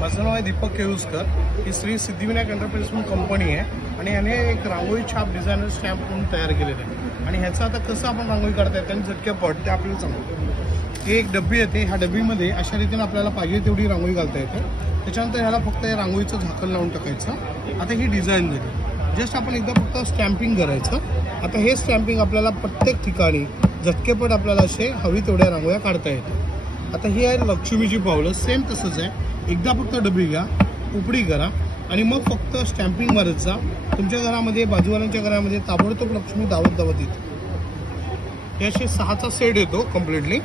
माझं नाव आहे दीपक केळुसकर। ही श्री सिद्धिविनायक एंटरप्राइज म्हणून कंपनी आहे आणि याने एक रांगोळी छाप डिझायनर स्टॅम्प म्हणून तयार केलेलं आहे आणि ह्याचं आता कसं आपण रांगोळी काढता येते आणि झटकेपट ते आपल्याला सांगतो। ही एक डब्बी येते, ह्या डब्बीमध्ये अशा रीतीने आपल्याला पाहिजे तेवढी रांगोळी घालता येते। त्याच्यानंतर ह्याला फक्त या रांगोळीचं झाकण लावून टाकायचं। आता ही डिझाईन झाली, जस्ट आपण एकदा फक्त स्टॅम्पिंग करायचं। आता हे स्टॅम्पिंग आपल्याला प्रत्येक ठिकाणी झटकेपट आपल्याला असे हवी तेवढ्या रांगोळ्या काढता येतात। आता ही आहे लक्ष्मीची पावलं, सेम तसंच आहे। एकदा फक्त डबी घ्या, उपडी करा आणि मग फक्त स्टॅम्पिंग मारत जा। तुमच्या घरामध्ये, बाजूवाल्यांच्या घरामध्ये ताबडतोब लक्ष्मी धावत येते। हे असे 6चा सेट येतो कम्प्लिटली।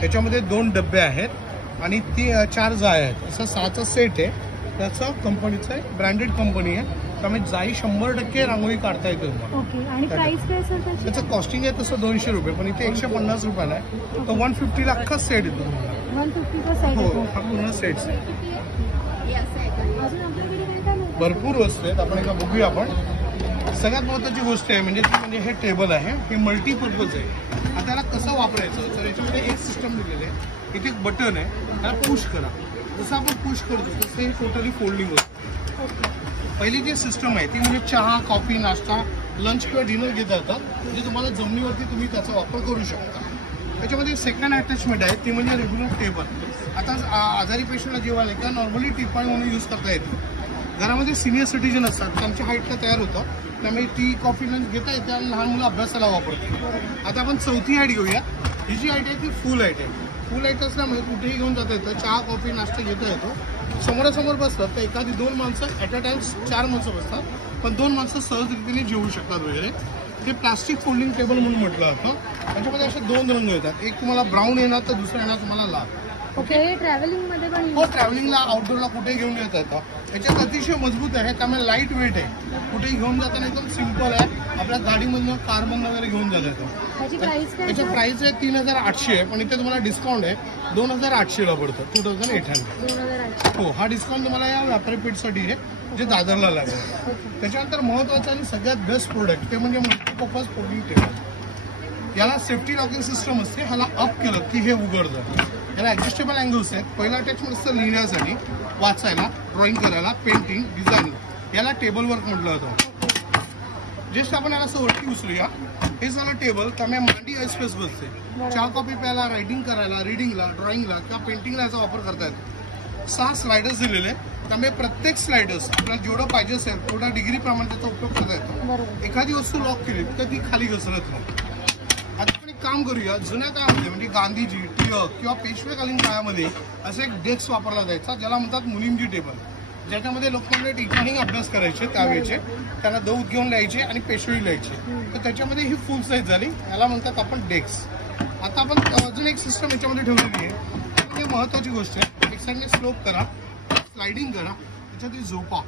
त्याच्यामध्ये 2 डबे आहेत आणि 4 जाळ्या आहेत। असा 6चा सेट आहे। त्याचा कंपनीचा आहे, ब्रँडेड कंपनी आहे, त्यामुळे जाई 100% रांगोळी काढता येते। ओके, आणि प्राइस काय सर त्याचं कॉस्टिंग आहे तसं 200 रुपये, पण इथे 150 रुपयाला आहे। तो 150 ला अख्खा सेट येतो। 150 का सेट? हो, हा पूर्ण सेट आहे। भरपूर वस्तू आहेत, आपण एकदा बघूया। आपण सगळ्यात महत्त्वाची गोष्ट आहे म्हणजे हे टेबल आहे, हे मल्टीपर्पज आहे। आता याला कसं वापरायचं तर याच्यामध्ये एक सिस्टम दिलेलं आहे, इथे एक बटन आहे, त्याला पुश करा। जसं आपण पुश करतो तसं हे टोटली फोल्डिंग होतं। पहिली जी सिस्टम आहे ती म्हणजे चहा, कॉफी, नाश्ता, लंच किंवा डिनर घेता येतात, म्हणजे तुम्हाला जमिनीवरती तुम्ही त्याचा वापर करू शकता। त्याच्यामध्ये सेकंड अटॅचमेंट आहे ती म्हणजे रेग्युलर टेबल। आता आजारी पेशंटला जेवायला किंवा नॉर्मली टिपाणी म्हणून यूज करता येते। घरामध्ये सिनियर सिटीजन असतात, त्यांच्या हाईटला तयार होतं, त्यामुळे टी, कॉफी, लंच घेता येते आणि लहान मुलं अभ्यासाला वापरतात। आता आपण चौथी हाईट घेऊया। ही जी हाईट आहे ती फुल हाईट आहे। फुल हाईट असल्यामुळे कुठेही घेऊन जाता येतं, चहा, कॉफी, नाश्ता घेता येतो। समोरासमोर बसतात तर एखादी 2 माणसं ॲट अ टाइम 4 माणसं बसतात, पण 2 माणसं सहजरितीने जेवू शकतात वगैरे। ते प्लास्टिक फोल्डिंग टेबल म्हणून म्हटलं जातं। त्याच्यामध्ये असे 2 रंग येतात, एक तुम्हाला ब्राऊन येणार तर दुसरा येणार तुम्हाला लाल। ओके, ट्रॅव्हलिंग मध्ये पण? हो, ट्रॅव्हलिंगला, आउटडोरला कुठे घेऊन येता येतं। याच्यात अतिशय मजबूत आहे, त्यामुळे लाईट वेट आहे, कुठेही घेऊन जाताना एकदम सिम्पल आहे। आपल्या गाडीमधनं, कारमधनं वगैरे घेऊन जाता येतं। त्याची प्राइस आहे 3800 आहे, पण इथे तुम्हाला डिस्काउंट आहे 2800ला पडतं, 2800। हो, हा डिस्काउंट तुम्हाला या व्यापारी पेठसाठी आहे जे दादरला लागेल। त्याच्यानंतर महत्त्वाचं आणि सगळ्यात बेस्ट प्रोडक्ट ते म्हणजे मल्टीपर्पज फोल्डिंग टेबल। याला सेफ्टी लॉकिंग सिस्टम असते, ह्याला अप केलं की हे उघडतं। याला ॲडजस्टेबल अँगल्स आहेत। पहिला अटॅचमेंट असतं लिहिण्यासाठी, वाचायला, ड्रॉइंग करायला, पेंटिंग, डिझायनिंग। याला टेबल वर्क म्हटलं जातं। जस्ट आपण याला असं वरती उचलूया, हे झालं टेबल, त्यामुळे मांडी स्पेस बसते। चहा, कॉफी प्यायला, रायटिंग करायला, रिडिंगला, ड्रॉइंगला किंवा पेंटिंगला याचा वापर करता येतो। 6 स्लायडर्स दिलेले, त्यामुळे प्रत्येक स्लायडर्स आपल्याला जेवढं पाहिजे असेल तेवढा डिग्री प्रमाणे त्याचा उपयोग करता येतो। एखादी वस्तू लॉक केली तर ती खाली घसरत नाही। आता आपण एक काम करूया, जुन्या काळामध्ये म्हणजे गांधीजी, टिळक किंवा पेशवेकालीन काळामध्ये असा एक डेस्क वापरला जायचा, ज्याला म्हणतात मुनिमजी टेबल, ज्याच्यामध्ये लोकांना टिकाणी अभ्यास करायचे त्यावेळेचे, त्यांना दौत घेऊन लिहायचे आणि पेशवी लिहायचे। तर त्याच्यामध्ये ही फुल साईज झाली, याला म्हणतात आपण डेस्क। आता आपण अजून एक सिस्टम याच्यामध्ये ठेवलेली आहे, त्यामध्ये महत्त्वाची गोष्ट आहे, एक साईडने स्लोप करा, स्लायडिंग करा, त्याच्यात झोपा।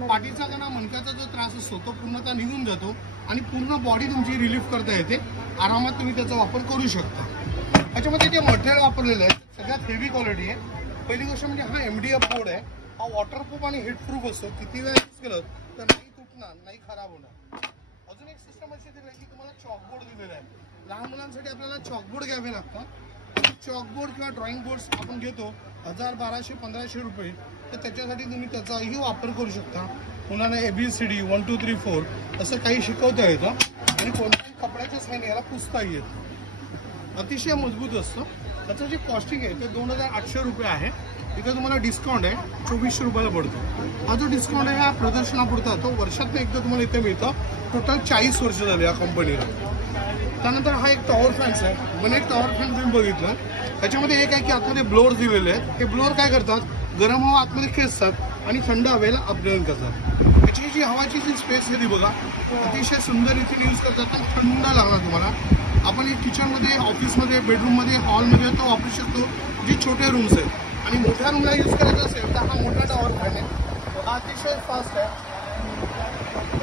पाठीचा कणा, मणक्याचा जो त्रास असतो तो पूर्णतः निघून जातो आणि पूर्ण बॉडी तुमची रिलीफ करता येते। आरामात तुम्ही त्याचा वापर करू शकता। त्याच्यामध्ये जे मटेरियल वापरलेलं आहे सगळ्यात हेवी क्वालिटी आहे। पहिली गोष्ट म्हणजे हा MDF बोर्ड आहे, हा वॉटरप्रूफ आणि हिटप्रूफ असतो। किती वेळ यूज केलं तर नाही तुटणार, नाही खराब होणार। अजून एक सिस्टम अशी दिली आहे की तुम्हाला चॉकबोर्ड दिलेला आहे। लहान मुलांसाठी आपल्याला चॉकबोर्ड घ्यावे लागतात। चॉकबोर्ड किंवा ड्रॉइंग बोर्ड्स आपण घेतो 1000, 1200, 1500 रुपये, तर त्याच्यासाठी तुम्ही त्याचाही वापर करू शकता। मुलांना ABCD 1 2 3 4 असं काही शिकवता येतं आणि कोणत्याही कपड्याच्या साईने याला पुसताही येतं। अतिशय मजबूत असतं। त्याचं जे कॉस्टिंग आहे ते 2800 रुपये आहे। इथे तुम्हाला डिस्काउंट आहे 2400 रुपयाला पडतो। हा जो डिस्काउंट आहे हा प्रदर्शनापुरता तो वर्षातून एकदा तुम्हाला इथे मिळतं। टोटल 40 वर्ष झाली या कंपनीला। त्यानंतर हा एक टॉवर फॅन्स आहे, पण एक टॉवर फॅन तुम्ही बघितलं, त्याच्यामध्ये एक आहे की आतमध्ये ब्लोअर दिलेले आहेत। हे ब्लोअर काय करतात, गरम हवा आतमध्ये खेचतात आणि थंड हवेला अपग्रेड करतात। त्याची जी हवाची जी स्पेस आहे ती बघा, अतिशय सुंदर इथे यूज करतात आणि थंड लागणार तुम्हाला। आपण एक किचनमध्ये, ऑफिसमध्ये, बेडरूममध्ये, हॉलमध्ये तो वापरू शकतो, जे छोटे रूम्स आहेत। आणि मोठ्या रूमला यूज करायचं असेल तर हा मोठा टॉवर फॅन आहे, हा अतिशय फास्ट आहे।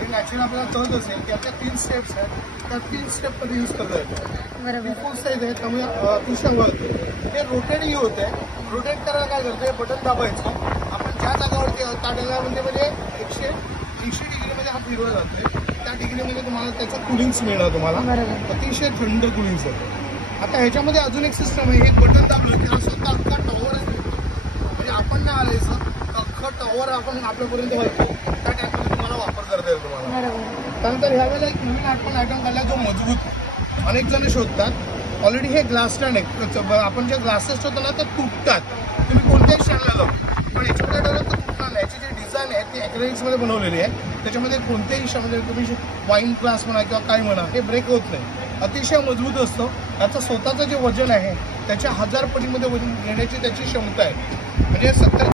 नॅचरल आपल्याला कळत असेल की आता 3 स्टेप्स आहेत, त्या 3 स्टेपमध्ये यूज करता येतो। फुल साईज आहे त्यामुळे अतिशय वळतं। हे रोटेटही होत आहे। रोटेट करायला काय करते, बटन दाबायचं, आपण ज्या जागावरती त्या जागामध्ये म्हणजे 180 डिग्रीमध्ये हा फिरवला जातोय, त्या डिग्रीमध्ये तुम्हाला त्याचं कुलिंग्स मिळणार तुम्हाला, अतिशय थंड कुलिंग्स आहे। आता ह्याच्यामध्ये अजून एक सिस्टम आहे, एक बटन दाबलं की स्वतः अख्खा टॉवर म्हणजे आपण नाही आलायचं पॉवर आपण आपल्यापर्यंत व्हायचो त्या टाईममध्ये तुम्हाला वापर करता येईल तुम्हाला. बरोबर. त्यानंतर ह्यावेळेला एक नवीन आपण आयटम काढला जो मजबूत अनेक जण शोधतात. ऑलरेडी हे ग्लास स्टँड आहे. आपण जे ग्लासेस ठेवतो ना तर तुटतात, तुम्ही कोणत्याही स्टँडला लावा, पण याच्यामध्ये ठरवलं तर तुटणार नाही. याची जी डिझाईन आहे ती ॲक्रेलिक्समध्ये बनवलेली आहे. त्याच्यामध्ये कोणत्याही म्हणजे तुम्ही वाईन ग्लास म्हणा किंवा काय म्हणा हे ब्रेक होत नाही. अतिशय मजबूत असतं. याचं स्वतःचं जे वजन आहे त्याच्या 1000 पटीमध्ये वजन घेण्याची त्याची क्षमता आहे. म्हणजे 70